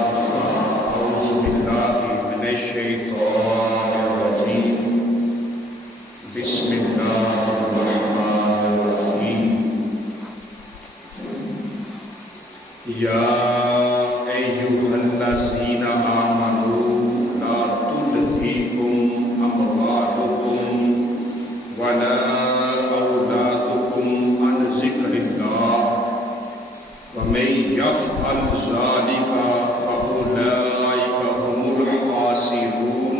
أعوذ بالله من الشيطان الرجيم بسم الله الرحمن الرحيم يا أيها الذين آمنوا لا تلهكم أموالكم ولا أولادكم عن ذكر الله ومن يفعل ذلك فأولئك هم الخاسرون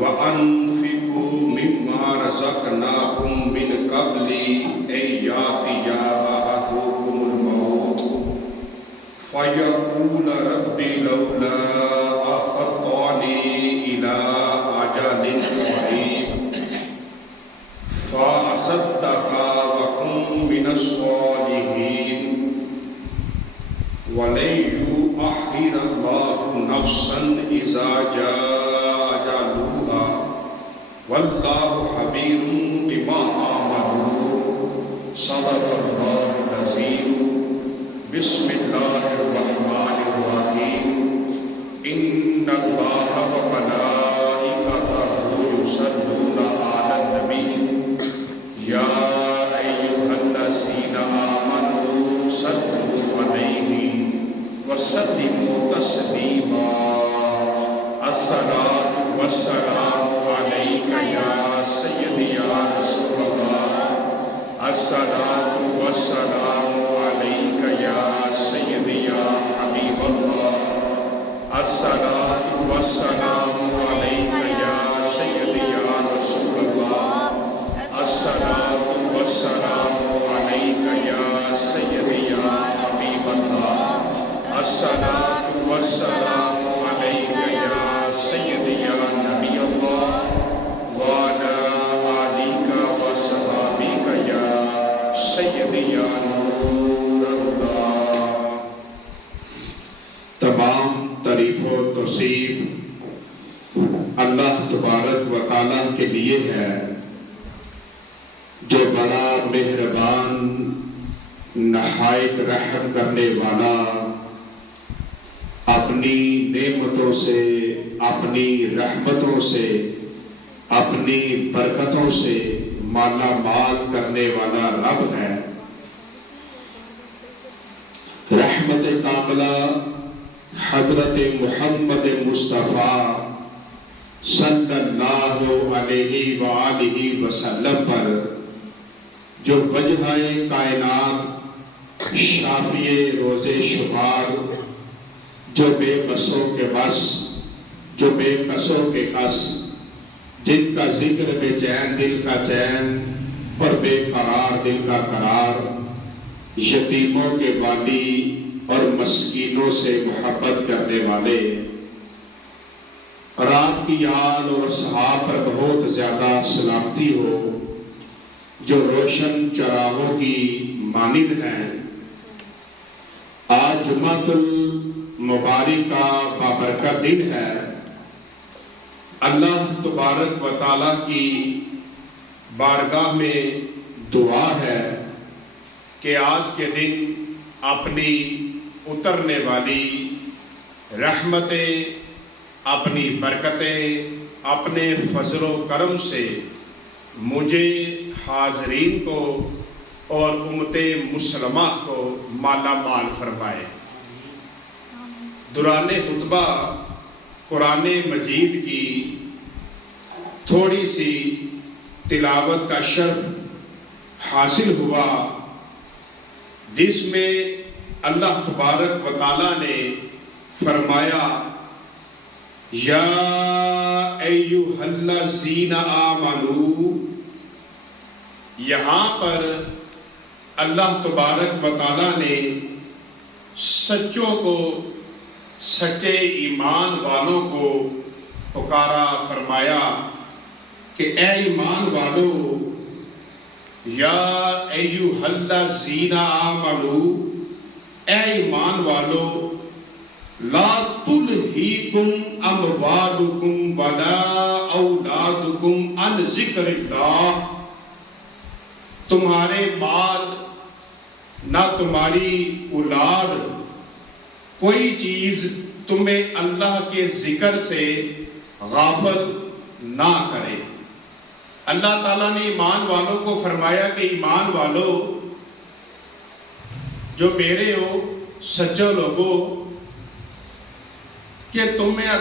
وأنفقوا مما رزقناكم من قبل أن يأتي أحدكم الموت فيقول ربي لولا أخرتني إلى أجل قريب فأصدق وأكن من الصالحين ولن يؤخر الله نفسا إذا جاء أجلها والله خبير بما تعملون صدق الله العظيم بسم الله الرحمن الرحيم إن الله وملائكته يصلون على النبي يا أيها الذين آمنوا صلوا عليه وسلموا تسليما الصلاة والسلام عليك يا سيدي يا رسول الله الصلاة والسلام عليك يا سيدي يا حبيب الله الصلاة والسلام عليك يا سيدي يا رسول الله الصلاة والسلام عليك يا سيدي يا حبيب الله الصلاة والسلام عليك يا سيدي يا نبي الله وعلى آلك وصحابك يا سيدي يا نور الله. تمام تعریف و توصیف اللہ تبارک و تعالیٰ کے لیے ہے جو بڑا مہربان نہایت رحم کرنے والا اپنی نعمتوں سے اپنی رحمتوں سے اپنی برکتوں سے مالا مال کرنے والا رب ہے. رحمت کاملہ حضرت محمد مصطفیٰ صلی اللہ علیہ وآلہ وسلم پر جو وجہ کائنات شافی روز شمار جو بے بسوں کے بس جو بے قصوں کے قص جن کا ذکر بے چین دل کا چین اور بے قرار دل کا قرار یتیموں کے والی اور مسکینوں سے محبت کرنے والے اور آپ کی آل اور اصحاب پر بہت زیادہ سلامتی ہو جو روشن چراغوں کی مانند ہیں. آج جمعۃ المبارک کا بابرکت دن ہے. اللہ تبارک و تعالیٰ کی بارگاہ میں دعا ہے کہ آج کے دن اپنی اترنے والی رحمتیں اپنی برکتیں اپنے فضل و کرم سے مجھے حاضرین کو اور امت مسلمہ کو مالا مال فرمائے. دوران خطبہ قرآن مجید کی تھوڑی سی تلاوت کا شرف حاصل ہوا جس میں اللہ تبارک و تعالیٰ نے فرمایا یا ایھا الذین آمنوا. یہاں پر اللہ تبارک و تعالیٰ نے سچوں کو سچے ایمان والوں کو پکارا فرمایا کہ اے ایمان والو یا ایھا الذین آمنوا اے ایمان والو لا تلہیکم اموالکم ولا اولادکم عن ذکر اللہ. تمہارے مال نہ تمہاری اولاد کوئی چیز تمہیں اللہ کے ذکر سے غافل نہ کرے۔ اللہ تعالیٰ نے ایمان والوں کو فرمایا کہ ایمان والو جو میرے ہو سچو لوگو، کہ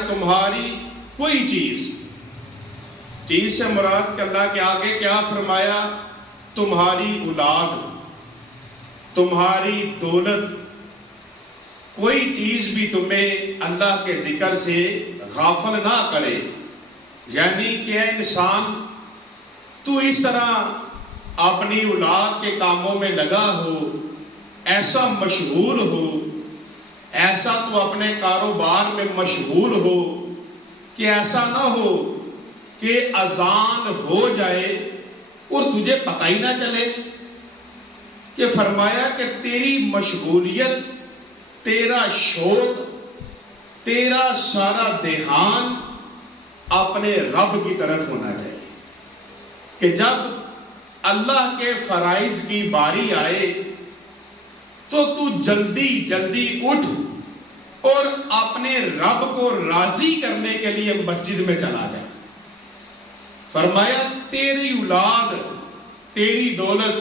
تمہاری کوئی چیز سے مراد کہ اللہ کے آگے کیا فرمایا؟ تمہاری اولاد، تمہاری دولت، کوئی چیز بھی تمہیں اللہ کے ذکر سے غافل نہ کرے۔ یعنی کہ اے انسان، تو اس طرح اپنی اولاد کے کاموں میں لگا ہو، ایسا مشغول ہو، ایسا تو اپنے کاروبار میں مشغول ہو کہ ایسا نہ ہو کہ اذان ہو جائے اور تجھے پتہ ہی نہ چلے۔ کہ فرمایا کہ تیری مشغولیت، تیرا شوق، تیرا سارا دھیان اپنے رب کی طرف ہونا چاہیے، کہ جب اللہ کے فرائض کی باری آئے تو جلدی جلدی اٹھ اور اپنے رب کو راضی کرنے کے لیے مسجد میں چلا جائے۔ فرمایا تیری اولاد، تیری دولت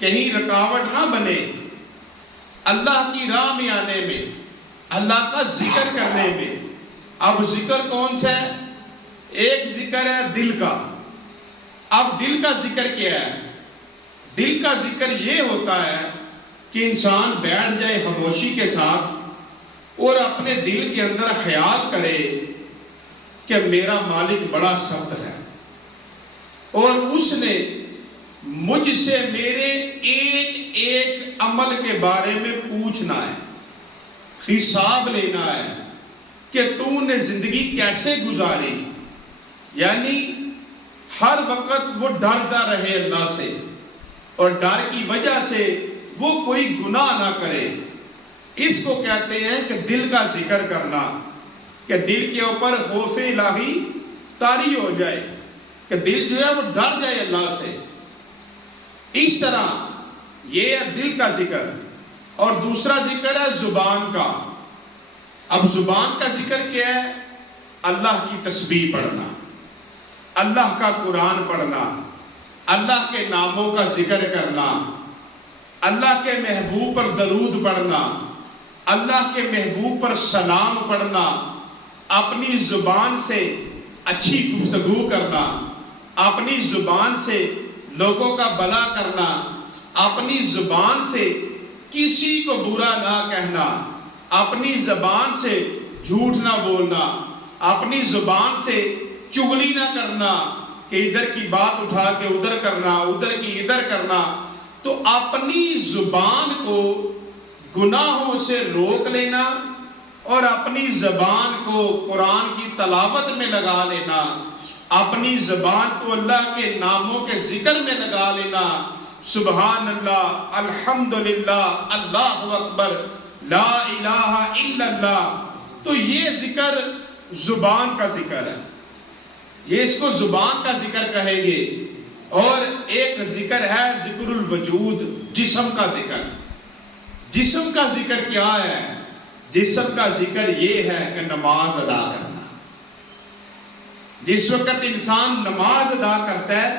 کہیں رکاوٹ نہ بنے اللہ کی راہ میں آنے میں، اللہ کا ذکر کرنے میں۔ اب ذکر کون سا ہے؟ ایک ذکر ہے دل کا۔ اب دل کا ذکر کیا ہے؟ دل کا ذکر یہ ہوتا ہے کہ انسان بیٹھ جائے خاموشی کے ساتھ اور اپنے دل کے اندر خیال کرے کہ میرا مالک بڑا سخت ہے اور اس نے مجھ سے میرے ایک ایک عمل کے بارے میں پوچھنا ہے، حساب لینا ہے کہ تو نے زندگی کیسے گزاری۔ یعنی ہر وقت وہ ڈرتا رہے اللہ سے، اور ڈر کی وجہ سے وہ کوئی گناہ نہ کرے۔ اس کو کہتے ہیں کہ دل کا ذکر کرنا، کہ دل کے اوپر خوف الہی طاری ہو جائے، کہ دل جو ہے وہ ڈر جائے اللہ سے۔ اس طرح یہ ہے دل کا ذکر۔ اور دوسرا ذکر ہے زبان کا۔ اب زبان کا ذکر کیا ہے؟ اللہ کی تسبیح پڑھنا، اللہ کا قرآن پڑھنا، اللہ کے ناموں کا ذکر کرنا، اللہ کے محبوب پر درود پڑھنا، اللہ کے محبوب پر سلام پڑھنا، اپنی زبان سے اچھی گفتگو کرنا، اپنی زبان سے لوگوں کا بھلا کرنا، اپنی زبان سے کسی کو برا نہ کہنا، اپنی زبان سے جھوٹ نہ بولنا، اپنی زبان سے چغلی نہ کرنا کہ ادھر کی بات اٹھا کے ادھر کرنا، ادھر کی ادھر کرنا۔ تو اپنی زبان کو گناہوں سے روک لینا اور اپنی زبان کو قرآن کی تلاوت میں لگا لینا، اپنی زبان کو اللہ کے ناموں کے ذکر میں لگا لینا۔ سبحان اللہ، الحمدللہ، اللہ اکبر، لا الہ الا اللہ۔ تو یہ ذکر زبان کا ذکر ہے، یہ اس کو زبان کا ذکر کہیں گے۔ اور ایک ذکر ہے ذکر الوجود، جسم کا ذکر۔ جسم کا ذکر کیا ہے؟ جسم کا ذکر یہ ہے کہ نماز ادا کرنا۔ جس وقت انسان نماز ادا کرتا ہے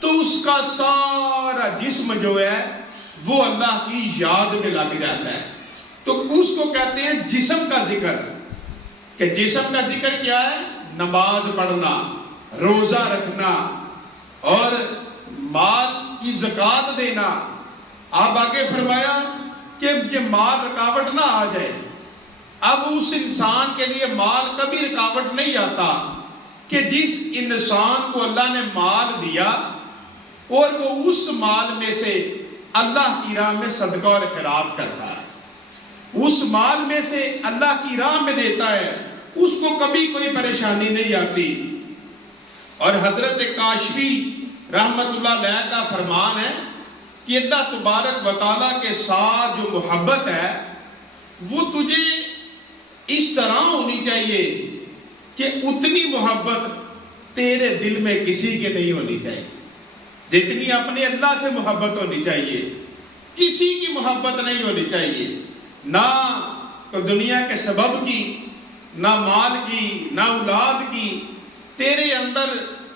تو اس کا سارا جسم جو ہے وہ اللہ کی یاد میں لگ جاتا ہے، تو اس کو کہتے ہیں جسم کا ذکر۔ کہ جسم کا ذکر کیا ہے؟ نماز پڑھنا، روزہ رکھنا اور مال کی زکوٰۃ دینا۔ اب آگے فرمایا کہ یہ مال رکاوٹ نہ آ جائے۔ اب اس انسان کے لیے مال کبھی رکاوٹ نہیں آتا کہ جس انسان کو اللہ نے مال دیا اور وہ اس مال میں سے اللہ کی راہ میں صدقہ اور خیرات کرتا ہے، اس مال میں سے اللہ کی راہ میں دیتا ہے، اس کو کبھی کوئی پریشانی نہیں آتی۔ اور حضرت کاشفی رحمت اللہ علیہ کا فرمان ہے کہ اللہ تبارک و تعالیٰ کے ساتھ جو محبت ہے وہ تجھے اس طرح ہونی چاہیے کہ اتنی محبت تیرے دل میں کسی کے نہیں ہونی چاہیے جتنی اپنے اللہ سے محبت ہونی چاہیے۔ کسی کی محبت نہیں ہونی چاہیے، نہ تو دنیا کے سبب کی، نہ مال کی، نہ اولاد کی، تیرے اندر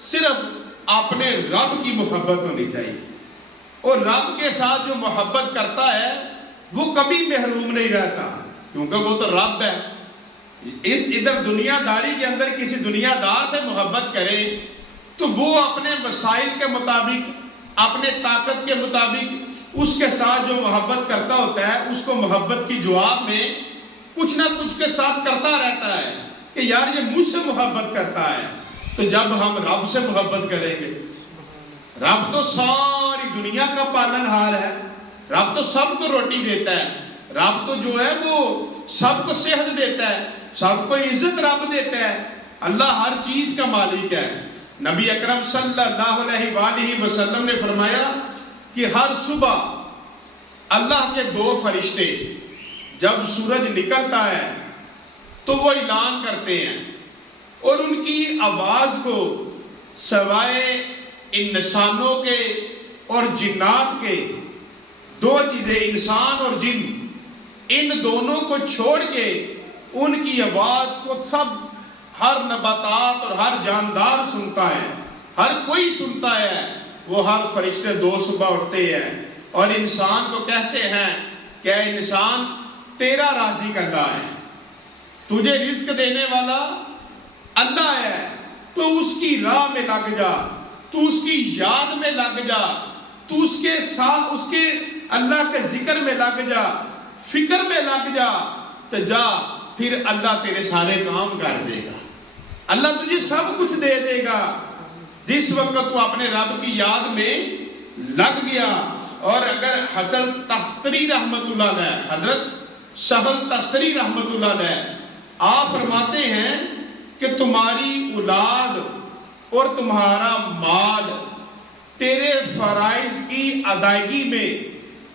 صرف اپنے رب کی محبت ہونی چاہیے. اور رب کے ساتھ جو محبت کرتا ہے وہ کبھی محروم نہیں رہتا، کیونکہ وہ تو رب ہے. اس ادھر دنیا داری کے اندر کسی دنیا دار سے محبت کرے تو وہ اپنے وسائل کے مطابق، اپنے طاقت کے مطابق اس کے ساتھ جو محبت کرتا ہوتا ہے، اس کو محبت کی جواب میں کچھ نہ کچھ کے ساتھ کرتا رہتا ہے کہ یار یہ مجھ سے محبت کرتا ہے. تو جب ہم رب سے محبت کریں گے، رب تو ساری دنیا کا پالن ہار ہے، رب تو سب کو روٹی دیتا ہے، رب تو جو ہے وہ سب کو صحت دیتا ہے، سب کو عزت رب دیتا ہے. اللہ ہر چیز کا مالک ہے. نبی اکرم صلی اللہ علیہ وآلہ وسلم نے فرمایا کہ ہر صبح اللہ کے 2 فرشتے جب سورج نکلتا ہے تو وہ اعلان کرتے ہیں، اور ان کی آواز کو سوائے انسانوں کے اور جنات کے، 2 چیزیں انسان اور جن، ان دونوں کو چھوڑ کے ان کی آواز کو سب، ہر نباتات اور ہر جاندار سنتا ہے، ہر کوئی سنتا ہے. وہ ہر فرشتے 2 صبح اٹھتے ہیں اور انسان کو کہتے ہیں کہ اے انسان، تیرا رازق اللہ ہے، تجھے رزق دینے والا اللہ ہے، تو اس کی راہ میں لگ جا، تو اس کی یاد میں لگ جا، تو اس کے ساتھ، اس کے اللہ کے ذکر میں لگ جا، فکر میں لگ جا. تو جا، پھر اللہ تیرے سارے کام کر دے گا، اللہ تجھے سب کچھ دے دے گا. جس وقت تو اپنے رب کی یاد میں لگ گیا. اور اگر حسن تستری رحمت اللہ علیہ، حضرت سہل تستری رحمت اللہ علیہ آپ فرماتے ہیں کہ تمہاری اولاد اور تمہارا مال تیرے فرائض کی ادائیگی میں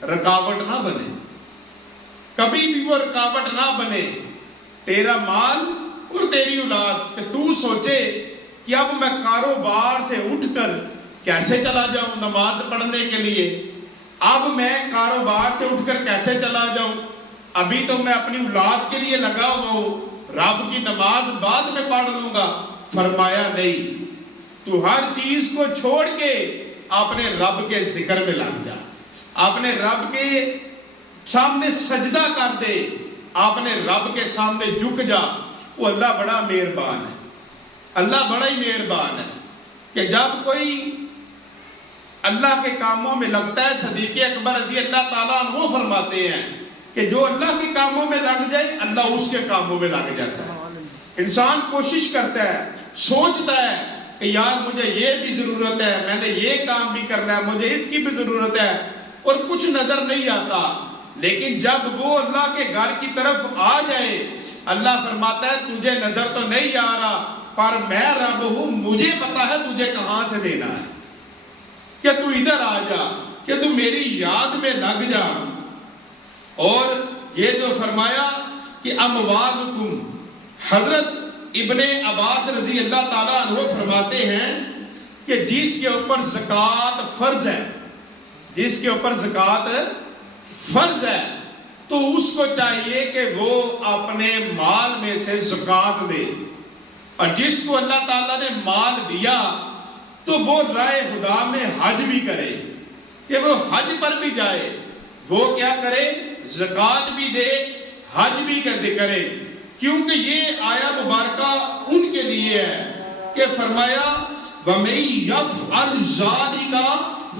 رکاوٹ نہ بنے، کبھی بھی وہ رکاوٹ نہ بنے. تیرا مال اور تیری اولاد، کہ تو سوچے کہ اب میں کاروبار سے اٹھ کر کیسے چلا جاؤں نماز پڑھنے کے لیے، اب میں کاروبار سے اٹھ کر کیسے چلا جاؤں، ابھی تو میں اپنی اولاد کے لیے لگا ہوا ہوں، رب کی نماز بعد میں پڑھ لوں گا. فرمایا نہیں، تو ہر چیز کو چھوڑ کے اپنے رب کے ذکر میں لگ جا، اپنے رب کے سامنے سجدہ کر دے، اپنے رب کے سامنے جھک جا. وہ اللہ بڑا مہربان ہے، اللہ بڑا ہی مہربان ہے کہ جب کوئی اللہ کے کاموں میں لگتا ہے، صدیق اکبر رضی اللہ تعالیٰ عنہ فرماتے ہیں کہ جو اللہ کے کاموں میں لگ جائے اللہ اس کے کاموں میں لگ جاتا ہے. انسان کوشش کرتا ہے، سوچتا ہے کہ یار مجھے یہ بھی ضرورت ہے، میں نے یہ کام بھی کرنا ہے، مجھے اس کی بھی ضرورت ہے، اور کچھ نظر نہیں آتا. لیکن جب وہ اللہ کے گھر کی طرف آ جائے، اللہ فرماتا ہے تجھے نظر تو نہیں آ رہا، پر میں رب ہوں، مجھے پتا ہے تجھے کہاں سے دینا ہے، کہ تو ادھر آ جا، کہ تو میری یاد میں لگ جا. اور یہ جو فرمایا کہ اموالکم، حضرت ابن عباس رضی اللہ تعالیٰ عنہ فرماتے ہیں کہ جس کے اوپر زکوٰۃ فرض ہے، جس کے اوپر زکوٰۃ فرض ہے، تو اس کو چاہیے کہ وہ اپنے مال میں سے زکوٰۃ دے. اور جس کو اللہ تعالیٰ نے مال دیا تو وہ راہ خدا میں حج بھی کرے، کہ وہ حج پر بھی جائے، وہ کیا کرے، زکوٰۃ بھی دے، حج بھی کرے. کیونکہ یہ آیا مبارکہ ان کے لیے ہے کہ فرمایا وَمَن يَفْعَلْ ذَلِكَ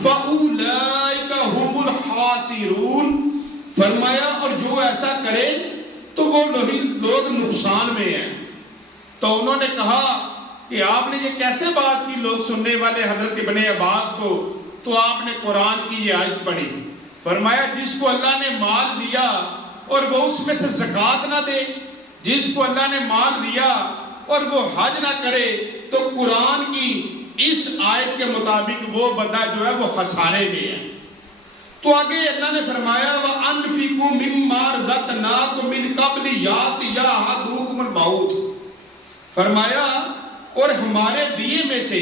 فَأُولَئِكَ هُمُ الْخَاسِرُونَ. فرمایا اور جو ایسا کرے تو وہ لوگ نقصان میں ہیں. تو انہوں نے کہا کہ آپ نے یہ کیسے بات کی لوگ سننے والے حضرت ابن عباس کو؟ تو آپ نے قرآن کی یہ آیت پڑھی. فرمایا جس کو اللہ نے مال دیا اور وہ اس میں سے زکوٰۃ نہ دے، جس کو اللہ نے مال دیا اور وہ حج نہ کرے، تو قرآن کی اس آیت کے مطابق وہ بندہ جو ہے وہ خسارے میں ہے. تو آگے اللہ نے فرمایا وَأَنْفِقُوا مِمَّا رَزَقْنَاكُم مِّن قَبْلِ يَأْتِيَ أَحَدَكُمُ الْمَوْتُ. فرمایا اور ہمارے دیے میں سے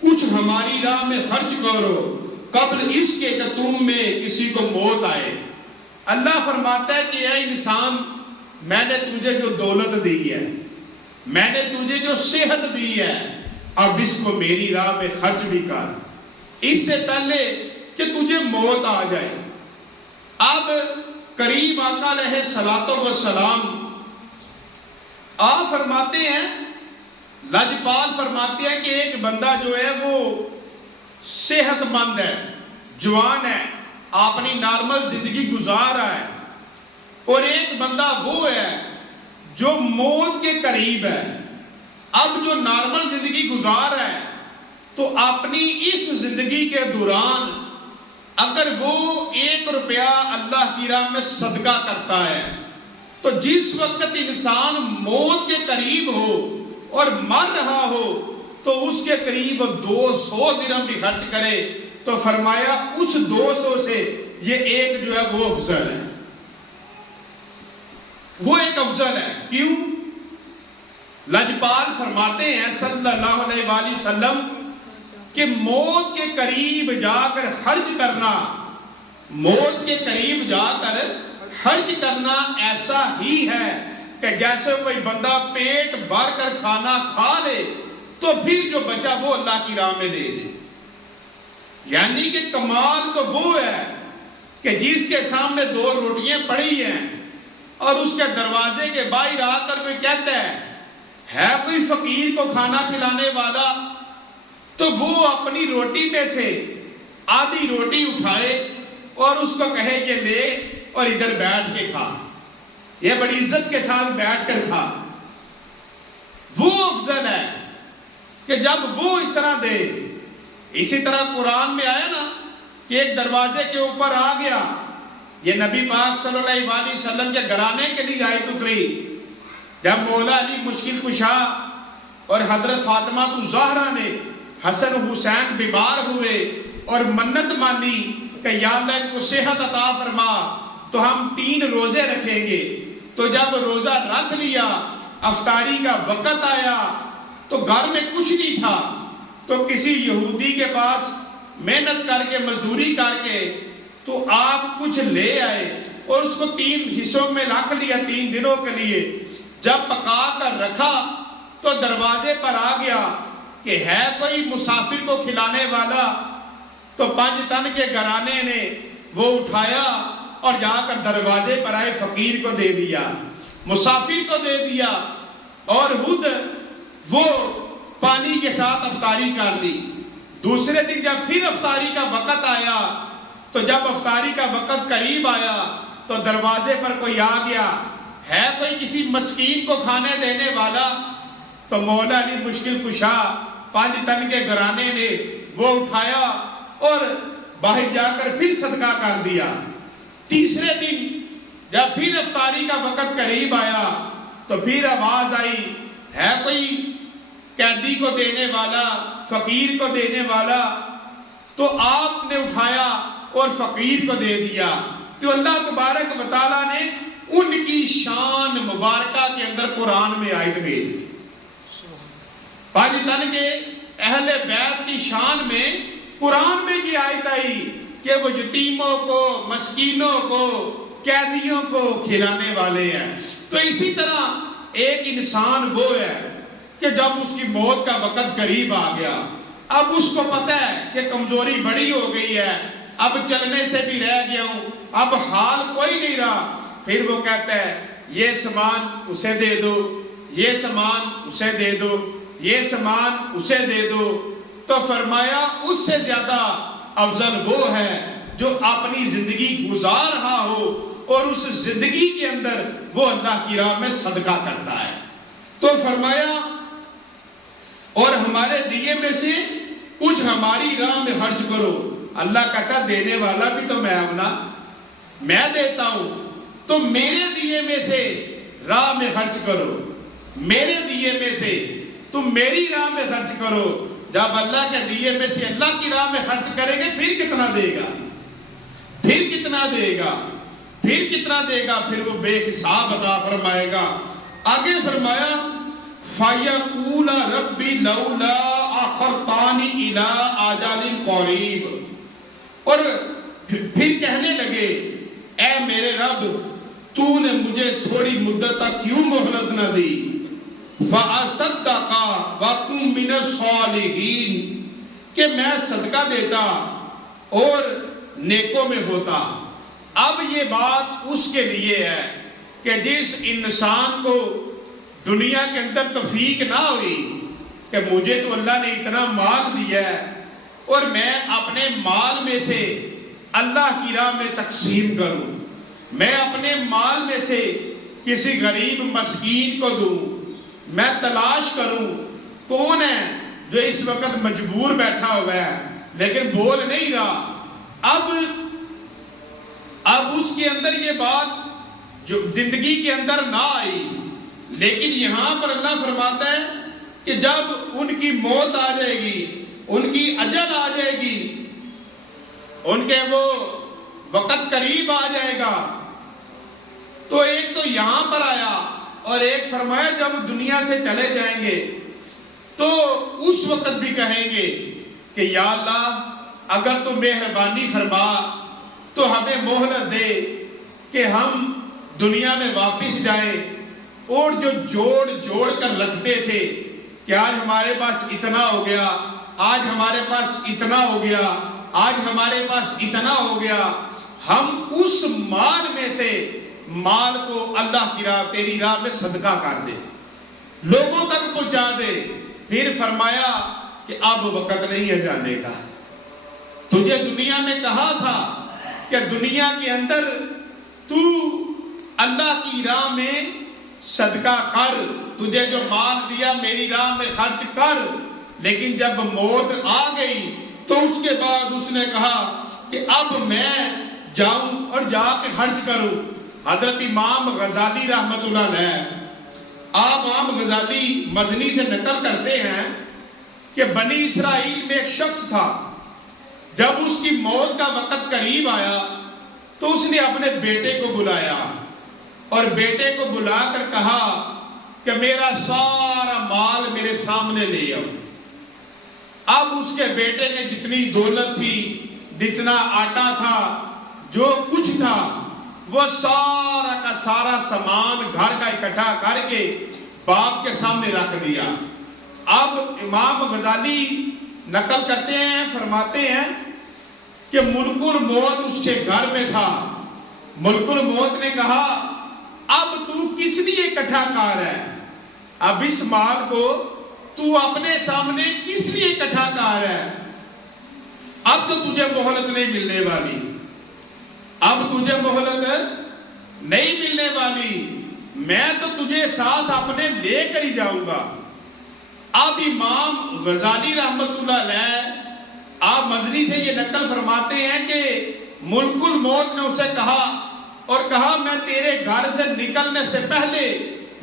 کچھ ہماری راہ میں خرچ کرو قبل اس کے کہ تم میں کسی کو موت آئے. اللہ فرماتا ہے کہ اے انسان، میں نے تجھے جو دولت دی ہے، میں نے تجھے جو صحت دی ہے، اب اس کو میری راہ میں خرچ بھی کر، اس سے پہلے کہ تجھے موت آ جائے۔ اب قریب آقا علیہ الصلوۃ والسلام آپ فرماتے ہیں، لاجپال فرماتے ہیں کہ ایک بندہ جو ہے وہ صحت مند ہے، جوان ہے، اپنی نارمل زندگی گزار رہا ہے، اور ایک بندہ وہ ہے جو موت کے قریب ہے۔ اب جو نارمل زندگی گزار رہا ہے تو اپنی اس زندگی کے دوران اگر وہ 1 روپیہ اللہ کی راہ میں صدقہ کرتا ہے تو جس وقت انسان موت کے قریب ہو اور مر رہا ہو تو اس کے قریب 200 درہم بھی خرچ کرے تو فرمایا اس 200 سے یہ ایک جو ہے وہ افضل ہے، وہ ایک افضل ہے۔ کیوں؟ لاجپال فرماتے ہیں صلی اللہ علیہ وآلہ وسلم کہ موت کے قریب جا کر خرچ کرنا، موت کے قریب جا کر خرچ کرنا ایسا ہی ہے کہ جیسے کوئی بندہ پیٹ بھر کر کھانا کھا لے تو پھر جو بچا وہ اللہ کی راہ میں دے دے۔ یعنی کہ کمال تو وہ ہے کہ جس کے سامنے 2 روٹیاں پڑی ہیں اور اس کے دروازے کے باہر آ کر کوئی کہتا ہے کوئی فقیر کو کھانا کھلانے والا، تو وہ اپنی روٹی میں سے آدھی روٹی اٹھائے اور اس کو کہے یہ لے اور ادھر بیٹھ کے کھا، یہ بڑی عزت کے ساتھ بیٹھ کر کھا۔ وہ افضل ہے کہ جب وہ اس طرح دے۔ اسی طرح قرآن میں آیا نا کہ ایک دروازے کے اوپر آ گیا، یہ نبی پاک صلی اللہ علیہ وسلم کے گھرانے کے لیے آیت اتری، جب مولا علی مشکل کشا اور حضرت فاطمہ الزہرا نے حسن حسین بیمار ہوئے اور منت مانی کہ یا اللہ ان کو صحت عطا فرما تو ہم 3 روزے رکھیں گے۔ تو جب روزہ رکھ لیا، افطاری کا وقت آیا تو گھر میں کچھ نہیں تھا، تو کسی یہودی کے پاس محنت کر کے مزدوری کر کے تو آپ کچھ لے آئے اور اس کو 3 حصوں میں رکھ لیا 3 دنوں کے لیے۔ جب پکا کر رکھا تو دروازے پر آ گیا کہ ہے کوئی مسافر کو کھلانے والا، تو 5 تن کے گھرانے نے وہ اٹھایا اور جا کر دروازے پر آئے، فقیر کو دے دیا، مسافر کو دے دیا، اور خود وہ پانی کے ساتھ افطاری کر لی۔ دوسرے دن جب پھر افطاری کا وقت آیا تو جب افطاری کا وقت قریب آیا تو دروازے پر کوئی آ گیا، ہے کوئی کسی مسکین کو کھانے دینے والا، تو مولا علی مشکل کشا 5 تن کے گھرانے نے وہ اٹھایا اور باہر جا کر پھر صدقہ کر دیا۔ تیسرے دن جب پھر افطاری کا وقت قریب آیا تو پھر آواز آئی، ہے کوئی قیدی کو دینے والا، فقیر کو دینے والا، تو آپ نے اٹھایا اور فقیر کو دے دیا۔ تو اللہ تبارک و تعالیٰ نے ان کی شان مبارکہ کے اندر قرآن میں آیت بھیج دی۔ 5 تن کے اہل بیت کی شان میں قرآن میں یہ آیت آئی کہ وہ یتیموں کو، مسکینوں کو، قیدیوں کو کھلانے والے ہیں۔ تو اسی طرح ایک انسان وہ ہے کہ جب اس کی موت کا وقت قریب آ گیا، اب اس کو پتہ ہے کہ کمزوری بڑی ہو گئی ہے، اب چلنے سے بھی رہ گیا ہوں، اب حال کوئی نہیں رہا، پھر وہ کہتا ہے یہ سامان اسے دے دو، یہ سامان اسے دے دو، یہ سامان اسے دے دو۔ تو فرمایا اس سے زیادہ افضل وہ ہے جو اپنی زندگی گزار رہا ہو اور اس زندگی کے اندر وہ اللہ کی راہ میں صدقہ کرتا ہے۔ تو فرمایا اور ہمارے دیے میں سے کچھ ہماری راہ میں خرچ کرو۔ اللہ کہتا دینے والا بھی تو میں ہوں نا، میں دیتا ہوں، تو میرے دیے میں سے راہ میں خرچ کرو، میرے دیے میں سے تم میری راہ میں خرچ کرو۔ جب اللہ کے دیے میں سے اللہ کی راہ میں خرچ کریں گے پھر کتنا دے گا، پھر کتنا دے گا، پھر کتنا دے گا، پھر وہ بے حساب عطا فرمائے گا۔ آگے فرمایا فَيَقُولَ رَبِّ لَوْلَا أَخَّرْتَنِي إِلَىٰ أَجَلٍ قَرِيبٍ، اور پھر کہنے لگے اے میرے رب تو نے مجھے تھوڑی مدت تک کیوں مہلت نہ دی؟ فَأَصَدَّقَ وَأَكُن مِّنَ الصَّالِحِينَ کہ میں صدقہ دیتا اور نیکوں میں ہوتا۔ اب یہ بات اس کے لیے ہے کہ جس انسان کو دنیا کے اندر توفیق نہ ہوئی کہ مجھے تو اللہ نے اتنا مال دیا ہے اور میں اپنے مال میں سے اللہ کی راہ میں تقسیم کروں، میں اپنے مال میں سے کسی غریب مسکین کو دوں، میں تلاش کروں کون ہے جو اس وقت مجبور بیٹھا ہوا ہے لیکن بول نہیں رہا۔ اب اس کے اندر یہ بات جو زندگی کے اندر نہ آئی، لیکن یہاں پر اللہ فرماتا ہے کہ جب ان کی موت آ جائے گی، ان کی اجل آ جائے گی، ان کے وہ وقت قریب آ جائے گا، تو ایک تو یہاں پر آیا اور ایک فرمایا جب دنیا سے چلے جائیں گے تو اس وقت بھی کہیں گے کہ یا اللہ اگر تو مہربانی فرما تو ہمیں مہلت دے کہ ہم دنیا میں واپس جائیں اور جو جوڑ جوڑ کر رکھتے تھے کہ آج ہمارے پاس اتنا ہو گیا، آج ہمارے پاس اتنا ہو گیا، آج ہمارے پاس اتنا ہو گیا، ہم اس مال میں سے مال کو اللہ کی راہ تیری راہ میں صدقہ کر دے، لوگوں تک پہنچا دے۔ پھر فرمایا کہ اب وقت نہیں ہے جانے کا، تجھے دنیا میں کہا تھا کہ دنیا کے اندر تو اللہ کی راہ میں صدقہ کر، تجھے جو مال دیا میری راہ میں خرچ کر، لیکن جب موت آ گئی تو اس کے بعد اس نے کہا کہ اب میں جاؤں اور جا کے خرچ کروں۔ حضرت امام غزالی رحمت اللہ علیہ، آپ امام غزالی مزنی سے نقل کرتے ہیں کہ بنی اسرائیل میں ایک شخص تھا، جب اس کی موت کا وقت قریب آیا تو اس نے اپنے بیٹے کو بلایا اور بیٹے کو بلا کر کہا کہ میرا سارا مال میرے سامنے لے آؤ۔ اب اس کے بیٹے نے جتنی دولت تھی، جتنا آٹا تھا، جو کچھ تھا، وہ سارا کا سارا سامان گھر کا اکٹھا کر کے باپ کے سامنے رکھ دیا۔ اب امام غزالی نقل کرتے ہیں، فرماتے ہیں کہ ملک الموت اس کے گھر میں تھا۔ ملک الموت نے کہا اب تو کس لیے اکٹھا کر ہے؟ اب اس مال کو تو اپنے سامنے کس لیے اکٹھا کر ہے؟ اب تو تجھے مہلت نہیں ملنے والی، اب تجھے مہلت نہیں ملنے والی، میں تو تجھے ساتھ اپنے لے کر ہی جاؤں گا۔ اب امام غزالی رحمت اللہ علیہ آپ مزنی سے یہ نقل فرماتے ہیں کہ ملک الموت نے اسے کہا اور کہا میں تیرے گھر سے نکلنے سے پہلے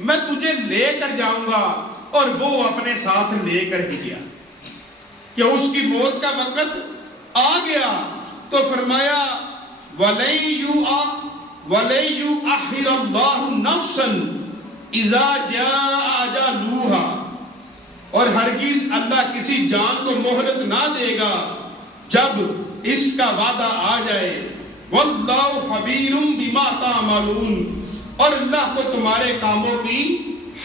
میں تجھے لے کر جاؤں گا، اور وہ اپنے ساتھ لے کر ہی گیا کہ اس کی موت کا وقت آ گیا تو فرمایا وَلَن يُؤَخِّرَ اللَّهُ نَفْسًا إِذَا جَاءَ أَجَلُهَا، اور ہرگز اللہ کسی جان کو مہلت نہ دے گا جب اس کا وعدہ آ جائے۔ وَاللَّهُ خَبِيرٌ بِمَا تَعْمَلُونَ، اور اللہ کو تمہارے کاموں کی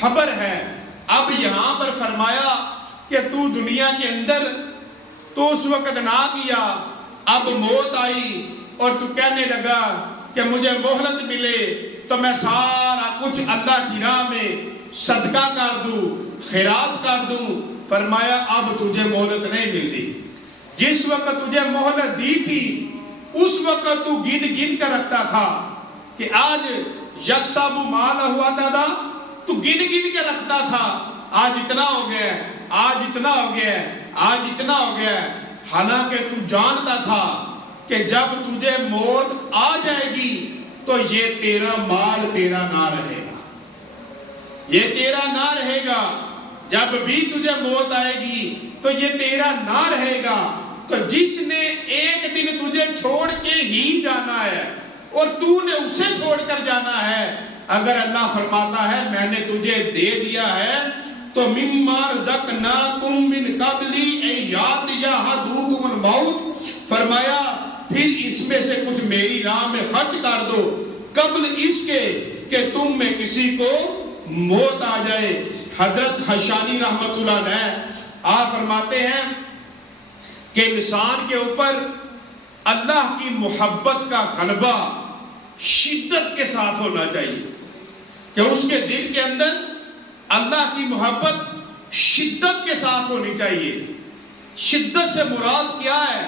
خبر ہے۔ اب یہاں پر فرمایا کہ تو دنیا کے اندر تو اس وقت نہ کیا، اب موت آئی اور تو کہنے لگا کہ مجھے مہلت ملے تو میں سارا کچھ اللہ کی راہ میں صدقہ کر دوں، خیرات کر دوں۔ فرمایا اب تجھے مہلت نہیں ملتی، جس وقت تجھے مہلت دی تھی اس وقت تو گن گن کر رکھتا تھا کہ آج یکسب مال ہوا تھا، تو گن گن کے رکھتا تھا، آج اتنا ہو گیا، آج اتنا ہو گیا، آج اتنا ہو گیا، حالانکہ تو جانتا تھا کہ جب تجھے موت آ جائے گی تو یہ تیرا مال تیرا نہ رہے گا، یہ تیرا نہ رہے گا، جب بھی تجھے موت آئے گی تو یہ تیرا نہ رہے گا۔ تو جس نے ایک دن تجھے چھوڑ کے ہی جانا ہے اور تو نے اسے چھوڑ کر جانا ہے، اگر اللہ فرماتا ہے میں نے تجھے دے دیا ہے تو مما رزقناکم من قبل ان یاتیہ احدکم الموت، فرمایا پھر اس میں سے کچھ میری راہ میں خرچ کر دو قبل اس کے کہ تم میں کسی کو موت آ جائے۔ حضرت حشانی رحمت اللہ علیہ آپ فرماتے ہیں کہ انسان کے اوپر اللہ کی محبت کا غلبہ شدت کے ساتھ ہونا چاہیے، کہ اس کے دل کے اندر اللہ کی محبت شدت کے ساتھ ہونی چاہیے۔ شدت سے مراد کیا ہے؟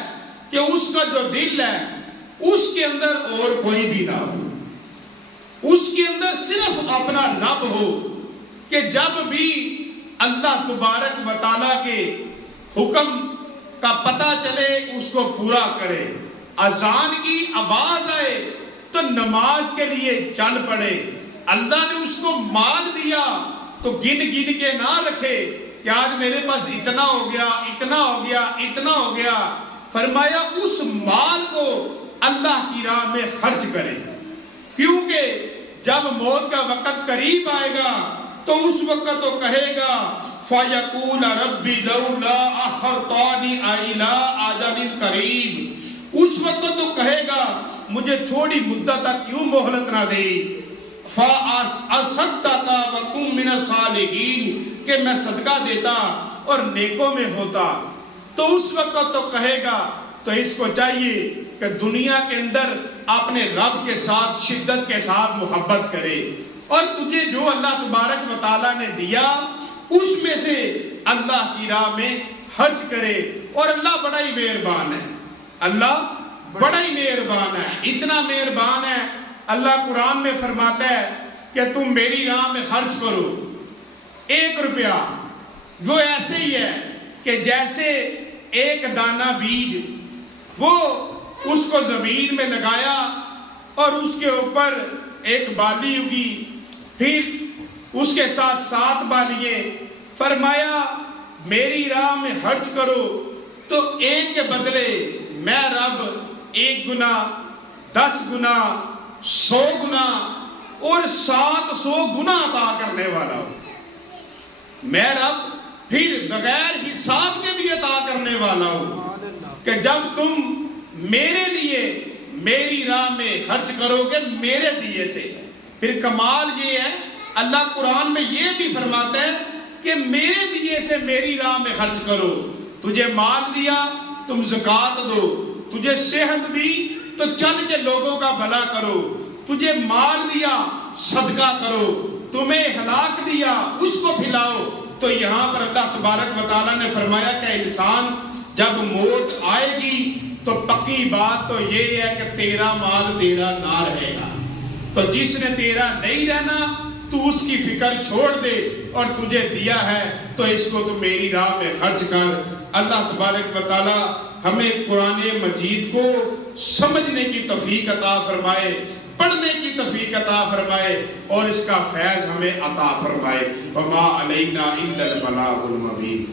کہ اس کا جو دل ہے اس کے اندر اور کوئی بھی نہ ہو، اس کے اندر صرف اپنا رب ہو، کہ جب بھی اللہ تبارک و تعالیٰ کے حکم کا پتہ چلے اس کو پورا کرے، اذان کی آواز آئے تو نماز کے لیے چل پڑے۔ اللہ نے اس کو مال دیا تو گن گن کے نہ رکھے کہ آج میرے پاس اتنا ہو گیا، اتنا ہو گیا، اتنا ہو گیا۔ فرمایا اس مال کو اللہ کی راہ میں خرچ کرے، کیونکہ جب موت کا وقت قریب آئے گا تو اس وقت تو کہے گا فَيَقُولَ رَبِّ لَوْلَا أَخَّرْتَنِي إِلَىٰ أَجَلٍ قَرِيبٍ، اس وقت تو کہے گا مجھے تھوڑی مدت تک کیوں مہلت نہ دے، فَأَصَدَّقَ وَأَكُن مِّنَ الصَّالِحِينَ، کہ میں صدقہ دیتا اور نیکوں میں ہوتا۔ تو اس وقت تو کہے گا۔ تو اس کو چاہیے کہ دنیا کے اندر اپنے رب کے ساتھ شدت کے ساتھ محبت کرے، اور تجھے جو اللہ تبارک و تعالیٰ نے دیا اس میں سے اللہ کی راہ میں خرچ کرے۔ اور اللہ بڑا ہی مہربان ہے، اللہ بڑا ہی مہربان ہے، اتنا مہربان ہے۔ اللہ قرآن میں فرماتا ہے کہ تم میری راہ میں خرچ کرو، 1 روپیہ وہ ایسے ہی ہے کہ جیسے ایک دانہ بیج، وہ اس کو زمین میں لگایا اور اس کے اوپر ایک بالی اگی، پھر اس کے ساتھ 7 بالیاں۔ فرمایا میری راہ میں خرچ کرو تو 1 کے بدلے میں رب 1 گنا، 10 گنا، 100 گنا اور 700 گنا عطا کرنے والا ہوں۔ میں رب پھر بغیر حساب کے بھی عطا کرنے والا ہوں، کہ جب تم میرے لیے میری راہ میں خرچ کرو گے میرے دیے سے۔ پھر کمال یہ ہے، اللہ قرآن میں یہ بھی فرماتا ہے کہ میرے دیے سے میری راہ میں خرچ کرو۔ تجھے مال دیا تم زکوٰۃ دو، تجھے صحت دی تو چل کے لوگوں کا بھلا کرو، تجھے مال دیا صدقہ کرو، تمہیں اخلاق دیا اس کو پھیلاؤ۔ تو یہاں پر اللہ تبارک و تعالیٰ نے فرمایا کہ انسان جب موت آئے گی تو پکی بات تو یہ ہے کہ تیرا مال تیرا نہ رہے گا۔ تو جس نے تیرا نہیں رہنا تو اس کی فکر چھوڑ دے، اور تجھے دیا ہے تو اس کو تو میری راہ میں خرچ کر۔ اللہ تبارک و تعالیٰ ہمیں قرآن مجید کو سمجھنے کی توفیق عطا فرمائے، پڑھنے کی توفیق عطا فرمائے، اور اس کا فیض ہمیں عطا فرمائے۔ وما علینا الا البلاغ المبین۔